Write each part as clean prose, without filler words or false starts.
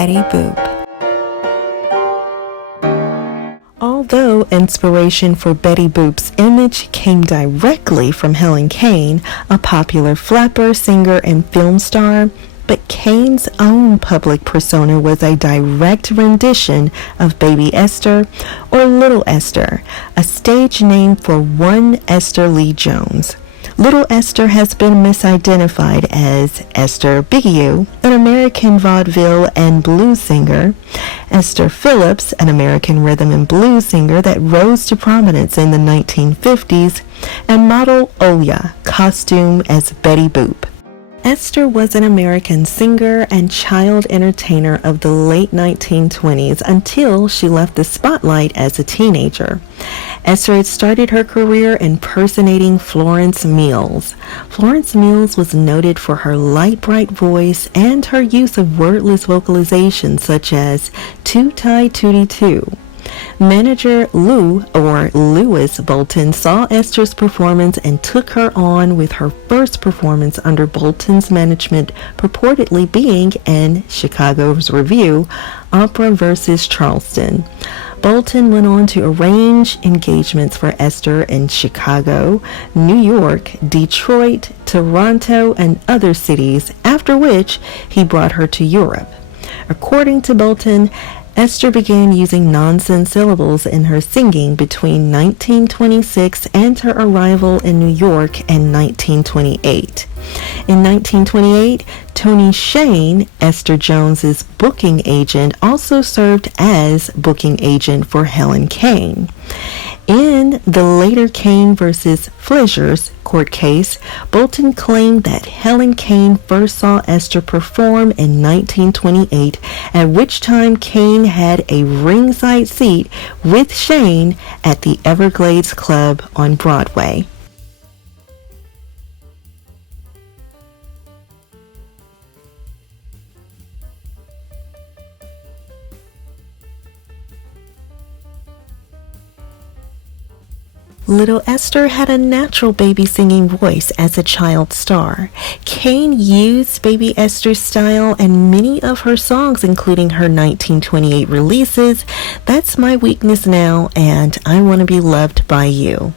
Betty Boop. Although inspiration for Betty Boop's image came directly from Helen Kane, a popular flapper, singer, and film star, but Kane's own public persona was a direct rendition of Baby Esther, or Little Esther, a stage name for one Esther Lee Jones. Little Esther has been misidentified as Esther Bigelow, an American vaudeville and blues singer, Esther Phillips, an American rhythm and blues singer that rose to prominence in the 1950s, and model Oya, costumed as Betty Boop. Esther was an American singer and child entertainer of the late 1920s until she left the spotlight as a teenager. Esther had started her career impersonating Florence Mills. Florence Mills was noted for her light, bright voice and her use of wordless vocalization such as "toot-tie tootie-too." Manager Lou, or Louis Bolton, saw Esther's performance and took her on, with her first performance under Bolton's management purportedly being in Chicago's Review, Opera vs. Charleston. Bolton went on to arrange engagements for Esther in Chicago, New York, Detroit, Toronto, and other cities, after which he brought her to Europe. According to Bolton, Esther began using nonsense syllables in her singing between 1926 and her arrival in New York in 1928. In 1928, Tony Shane, Esther Jones's booking agent, also served as booking agent for Helen Kane. In the later Kane versus Fleischer's court case, Bolton claimed that Helen Kane first saw Esther perform in 1928, at which time Kane had a ringside seat with Shane at the Everglades Club on Broadway. Little Esther had a natural baby singing voice as a child star. Kane used Baby Esther's style in many of her songs, including her 1928 releases, That's My Weakness Now and I Want to Be Loved by You.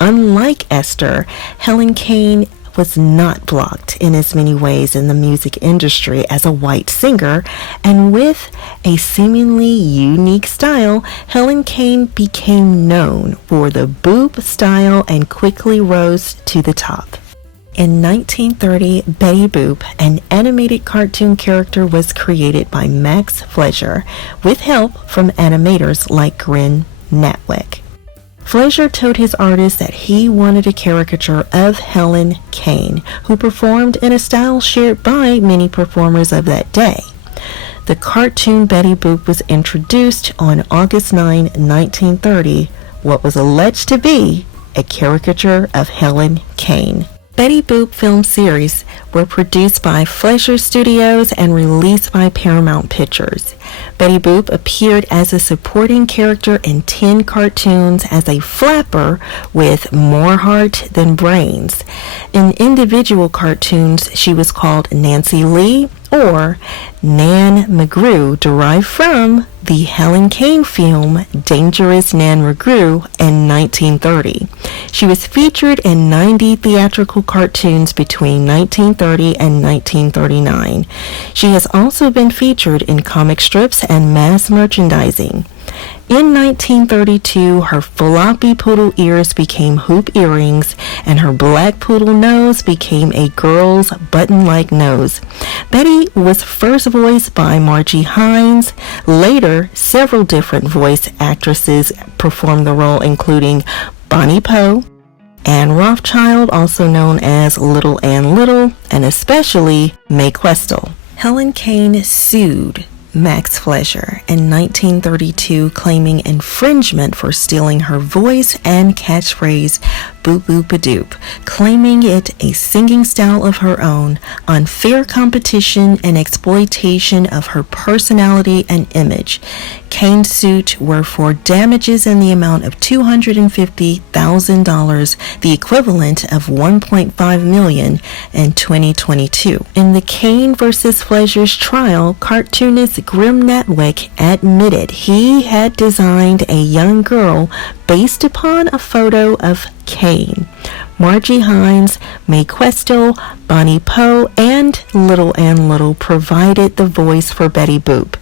Unlike Esther, Helen Kane was not blocked in as many ways in the music industry as a white singer, and with a seemingly unique style, Helen Kane became known for the boop style and quickly rose to the top. In 1930, Betty Boop, an animated cartoon character, was created by Max Fleischer with help from animators like Grin Natwick. Fleischer told his artist that he wanted a caricature of Helen Kane, who performed in a style shared by many performers of that day. The cartoon Betty Boop was introduced on August 9, 1930, what was alleged to be a caricature of Helen Kane. Betty Boop film series were produced by Fleischer Studios and released by Paramount Pictures. Betty Boop appeared as a supporting character in 10 cartoons as a flapper with more heart than brains. In individual cartoons, she was called Nancy Lee or Nan McGrew, derived from the Helen Kane film Dangerous Nan McGrew in 1930. She was featured in 90 theatrical cartoons between 1930 and 1939. She has also been featured in comic strips and mass merchandising. In 1932, her floppy poodle ears became hoop earrings, and her black poodle nose became a girl's button-like nose. Betty was first voiced by Margie Hines. Later, several different voice actresses performed the role, including Bonnie Poe, Anne Rothschild, also known as Little Ann Little, and especially Mae Questel. Helen Kane sued Max Fleischer in 1932, claiming infringement for stealing her voice and catchphrase, Boop Boop a Doop, claiming it a singing style of her own, unfair competition, and exploitation of her personality and image. Kane's suit were for damages in the amount of $250,000, the equivalent of $1.5 million in 2022. In the Kane versus Fleischer's trial, cartoonist Grim Natwick admitted he had designed a young girl based upon a photo of Kane. Margie Hines, Mae Questel, Bonnie Poe, and Little Ann Little provided the voice for Betty Boop.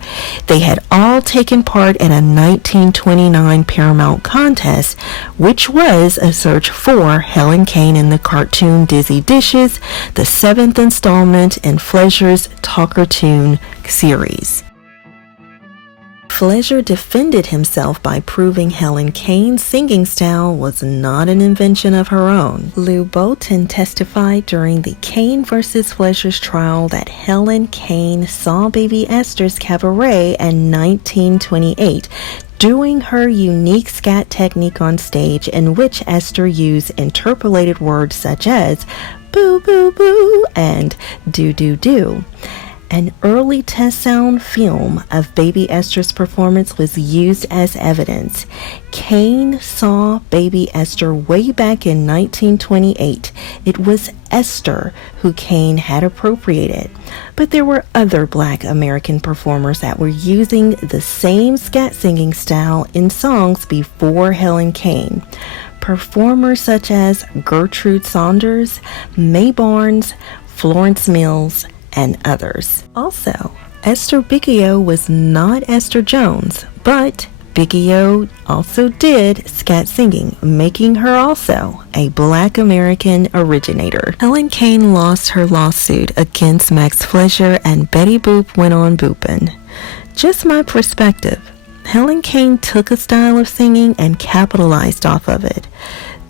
They had all taken part in a 1929 Paramount contest, which was a search for Helen Kane in the cartoon Dizzy Dishes, the 7th installment in Fleischer's Talkertoon series. Fleischer defended himself by proving Helen Kane's singing style was not an invention of her own. Lou Bolton testified during the Kane versus Fleischer's trial that Helen Kane saw Baby Esther's cabaret in 1928, doing her unique scat technique on stage, in which Esther used interpolated words such as boo boo boo and do do do. An early test sound film of Baby Esther's performance was used as evidence. Kane saw Baby Esther way back in 1928. It was Esther who Kane had appropriated. But there were other Black American performers that were using the same scat singing style in songs before Helen Kane. Performers such as Gertrude Saunders, Mae Barnes, Florence Mills, and others. Also, Esther Biggio was not Esther Jones, but Biggio also did scat singing, making her also a Black American originator. Helen Kane lost her lawsuit against Max Fleischer, and Betty Boop went on booping. Just my perspective. Helen Kane took a style of singing and capitalized off of it.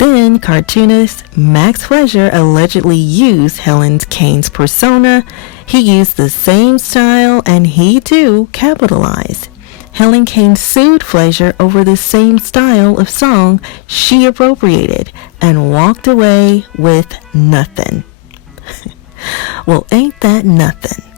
Then, cartoonist Max Fleischer allegedly used Helen Kane's persona. He used the same style, and he too capitalized. Helen Kane sued Fleischer over the same style of song she appropriated and walked away with nothing. Well, ain't that nothing?